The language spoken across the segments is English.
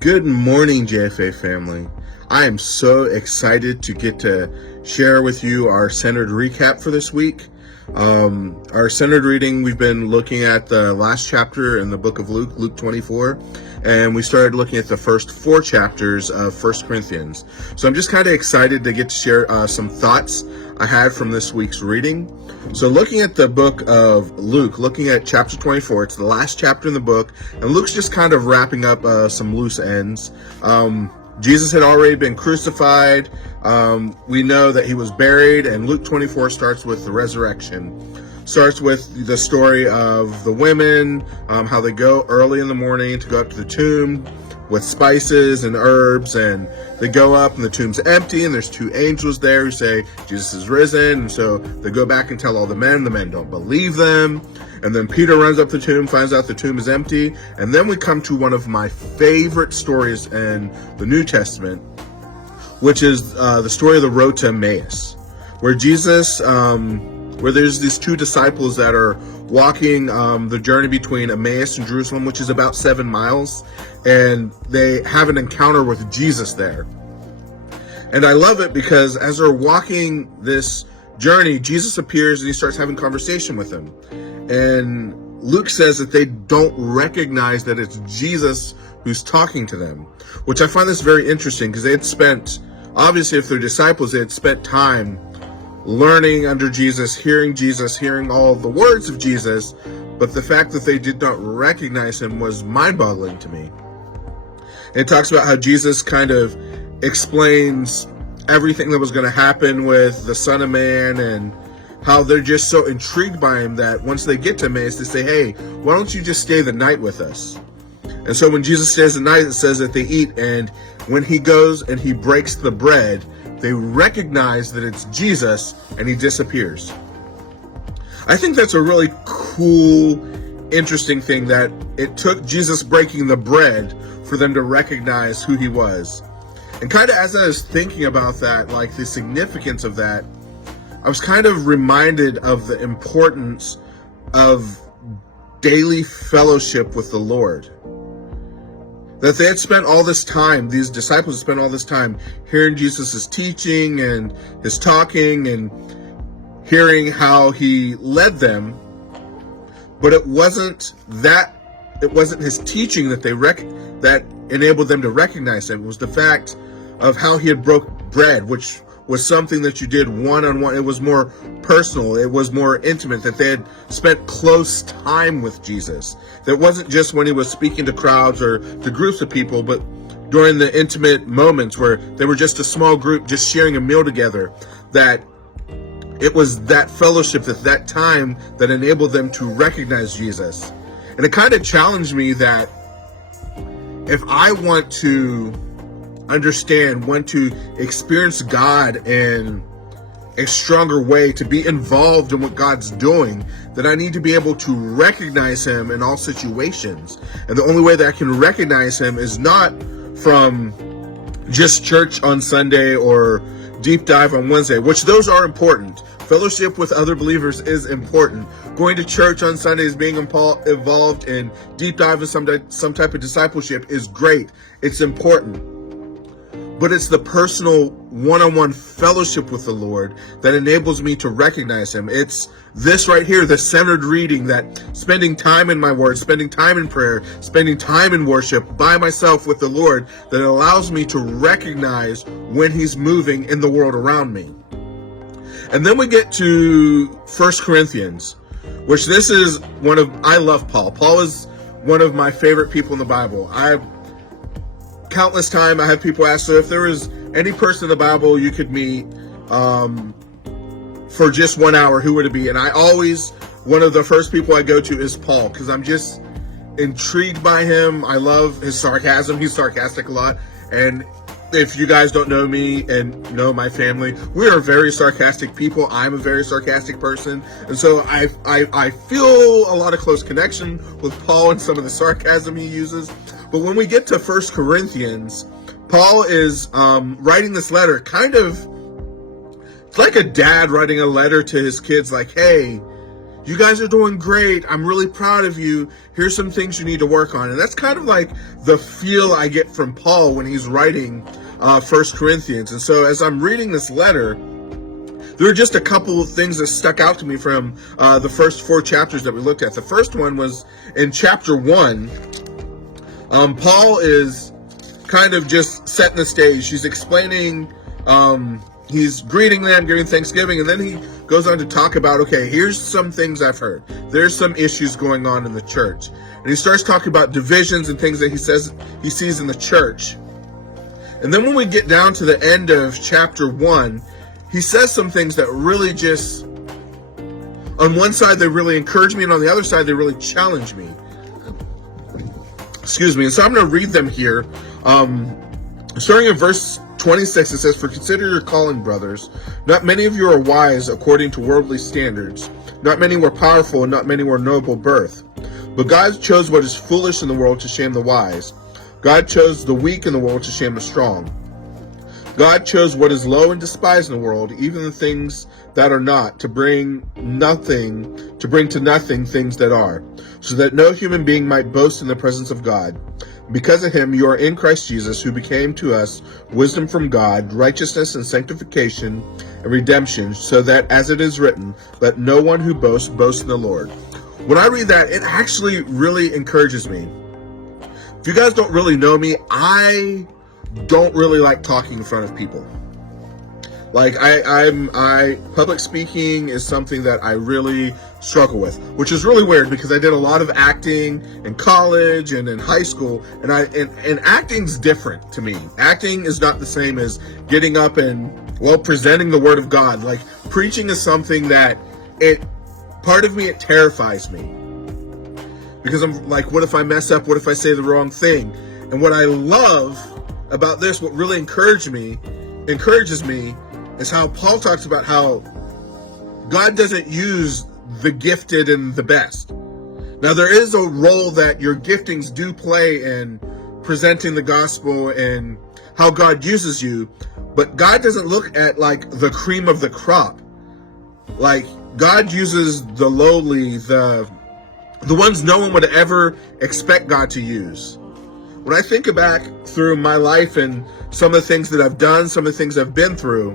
Good morning, JFA family. I am so excited to get to share with you our centered recap for this week. Our centered reading, we've been looking at the last chapter in the book of Luke, Luke 24, and we started looking at the first 4 chapters of 1 Corinthians. So I'm just kind of excited to get to share some thoughts I had from this week's reading. So looking at the book of Luke, looking at chapter 24, it's the last chapter in the book, and Luke's just kind of wrapping up some loose ends. Jesus had already been crucified. We know that he was buried, and Luke 24 starts with the resurrection. Starts with the story of the women, how they go early in the morning to go up to the tomb with spices and herbs, and they go up and the tomb's empty, and there's 2 angels there who say Jesus is risen. And so they go back and tell all the men don't believe them. And then Peter runs up the tomb, finds out the tomb is empty. And then we come to one of my favorite stories in the New Testament, which is the story of the road to Emmaus, where Jesus, where there's these 2 disciples that are walking the journey between Emmaus and Jerusalem, which is about 7 miles, and they have an encounter with Jesus there. And I love it because as they're walking this journey, Jesus appears and he starts having conversation with them. And Luke says that they don't recognize that it's Jesus who's talking to them, which I find this very interesting because they had spent, obviously if they're disciples, they had spent time learning under Jesus, hearing all the words of Jesus, but the fact that they did not recognize him was mind-boggling to me. And it talks about how Jesus kind of explains everything that was going to happen with the Son of Man, and how they're just so intrigued by him that once they get to Emmaus, they say, hey, why don't you just stay the night with us? And so when Jesus stays the night, it says that they eat, and when he goes and he breaks the bread, they recognize that it's Jesus, and he disappears. I think that's a really cool, interesting thing, that it took Jesus breaking the bread for them to recognize who he was. And kind of as I was thinking about that, like the significance of that, I was kind of reminded of the importance of daily fellowship with the Lord. That they had spent all this time, these disciples had spent all this time hearing Jesus' teaching and his talking and hearing how he led them. But it wasn't his teaching that enabled them to recognize him. It was the fact of how he had broke bread, which was something that you did one-on-one. It was more personal. It was more intimate, that they had spent close time with Jesus. That wasn't just when he was speaking to crowds or to groups of people, but during the intimate moments where they were just a small group just sharing a meal together, that it was that fellowship, that time that enabled them to recognize Jesus. And it kind of challenged me that if I want to understand, want to experience God in a stronger way, to be involved in what God's doing, that I need to be able to recognize him in all situations. And the only way that I can recognize him is not from just church on Sunday or deep dive on Wednesday, which those are important. Fellowship with other believers is important. Going to church on Sundays, being involved in deep dive in some type of discipleship is great. It's important. But it's the personal one-on-one fellowship with the Lord that enables me to recognize him. It's this right here, the centered reading, that spending time in my word, spending time in prayer, spending time in worship by myself with the Lord, that allows me to recognize when he's moving in the world around me. And then we get to 1 Corinthians, which this is I love Paul. Paul is one of my favorite people in the Bible. Countless time I have people ask, so if there was any person in the Bible you could meet for just 1 hour, who would it be? And one of the first people I go to is Paul, because I'm just intrigued by him. I love his sarcasm. He's sarcastic a lot. And if you guys don't know me and know my family, we are very sarcastic people. I'm a very sarcastic person. And so I feel a lot of close connection with Paul and some of the sarcasm he uses. But when we get to 1 Corinthians, Paul is writing this letter, it's like a dad writing a letter to his kids, like, hey, you guys are doing great. I'm really proud of you. Here's some things you need to work on. And that's kind of like the feel I get from Paul when he's writing 1 Corinthians. And so as I'm reading this letter, there are just a couple of things that stuck out to me from the first 4 chapters that we looked at. The first one was in chapter 1. Paul is kind of just setting the stage. He's explaining, he's greeting them, giving Thanksgiving, and then he goes on to talk about, okay, here's some things I've heard. There's some issues going on in the church. And he starts talking about divisions and things that he says he sees in the church. And then when we get down to the end of chapter 1, he says some things that really just, on one side, they really encourage me, and on the other side, they really challenge me. Excuse me. And so I'm going to read them here. Starting in verse 26, it says, "For consider your calling, brothers. Not many of you are wise according to worldly standards. Not many were powerful, and not many were noble birth. But God chose what is foolish in the world to shame the wise. God chose the weak in the world to shame the strong. God chose what is low and despised in the world, even the things that are not, to bring to nothing things that are, so that no human being might boast in the presence of God. Because of him, you are in Christ Jesus, who became to us wisdom from God, righteousness and sanctification and redemption, so that, as it is written, let no one who boasts boast in the Lord." When I read that, it actually really encourages me. If you guys don't really know me, I don't really like talking in front of people. Like public speaking is something that I really struggle with, which is really weird because I did a lot of acting in college and in high school, and acting's different to me. Acting is not the same as getting up and, presenting the word of God. Like, preaching is something that part of me, it terrifies me. Because I'm like, what if I mess up? What if I say the wrong thing? And what I love about this, what really encourages me, is how Paul talks about how God doesn't use the gifted and the best. Now, there is a role that your giftings do play in presenting the gospel and how God uses you, but God doesn't look at like the cream of the crop. Like, God uses the lowly, the ones no one would ever expect God to use. When I think back through my life and some of the things that I've done, some of the things I've been through,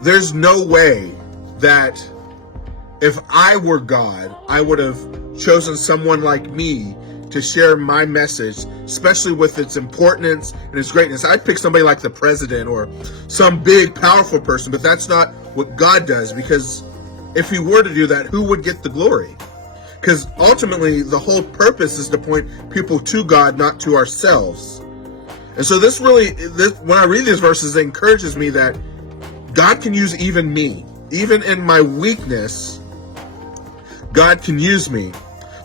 there's no way that if I were God, I would have chosen someone like me to share my message, especially with its importance and its greatness. I'd pick somebody like the president or some big, powerful person, but that's not what God does, because if he were to do that, who would get the glory? Because ultimately, the whole purpose is to point people to God, not to ourselves. And so when I read these verses, it encourages me that God can use even me. Even in my weakness, God can use me.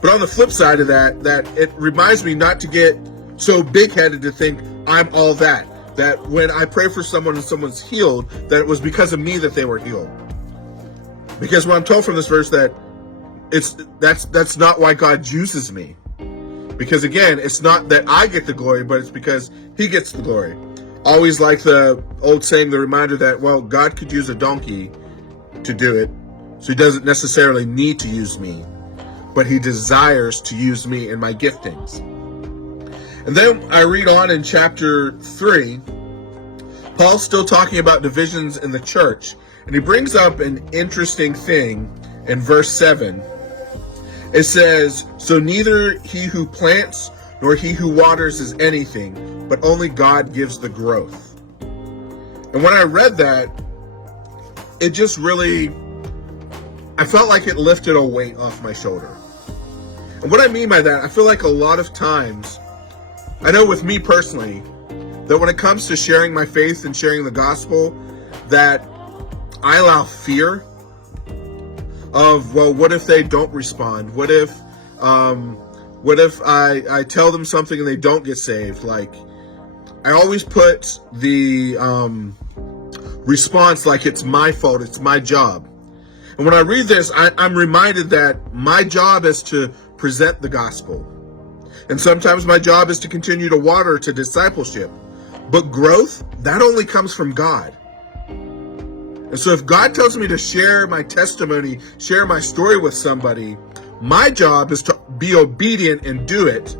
But on the flip side of that it reminds me not to get so big-headed to think I'm all that. That when I pray for someone and someone's healed, that it was because of me that they were healed. Because what I'm told from this verse that that's not why God uses me. Because again, it's not that I get the glory, but it's because he gets the glory. Always like the old saying, the reminder that, God could use a donkey to do it, so he doesn't necessarily need to use me, but he desires to use me in my giftings. And then I read on in chapter 3, Paul's still talking about divisions in the church, and he brings up an interesting thing in verse 7. It says, "So neither he who plants nor he who waters is anything, but only God gives the growth." And when I read that, it just really, I felt like it lifted a weight off my shoulder. And what I mean by that, I feel like a lot of times, I know with me personally, that when it comes to sharing my faith and sharing the gospel, that I allow fear of, what if they don't respond? What if I tell them something and they don't get saved? Like, I always put the response like it's my fault, it's my job. And when I read this, I'm reminded that my job is to present the gospel. And sometimes my job is to continue to water to discipleship. But growth, that only comes from God. And so if God tells me to share my testimony, share my story with somebody, my job is to be obedient and do it.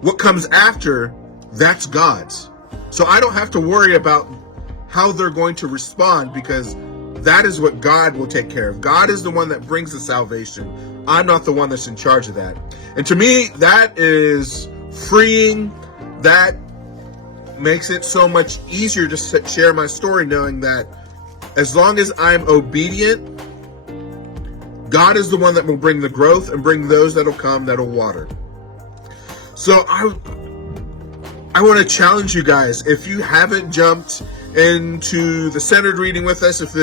What comes after, that's God's. So I don't have to worry about how they're going to respond, because that is what God will take care of. God is the one that brings the salvation. I'm not the one that's in charge of that. And to me, that is freeing. That makes it so much easier to share my story, knowing that as long as I'm obedient, God is the one that will bring the growth and bring those that'll come, that'll water. So I want to challenge you guys. If you haven't jumped into the Centered Reading with us, if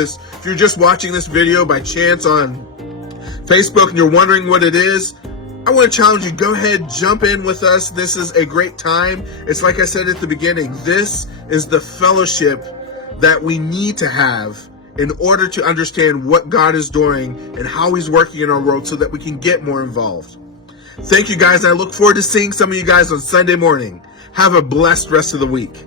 you're just watching this video by chance on Facebook and you're wondering what it is, I want to challenge you, go ahead, jump in with us. This is a great time. It's like I said at the beginning, this is the fellowship that we need to have in order to understand what God is doing and how he's working in our world so that we can get more involved. Thank you guys. I look forward to seeing some of you guys on Sunday morning. Have a blessed rest of the week.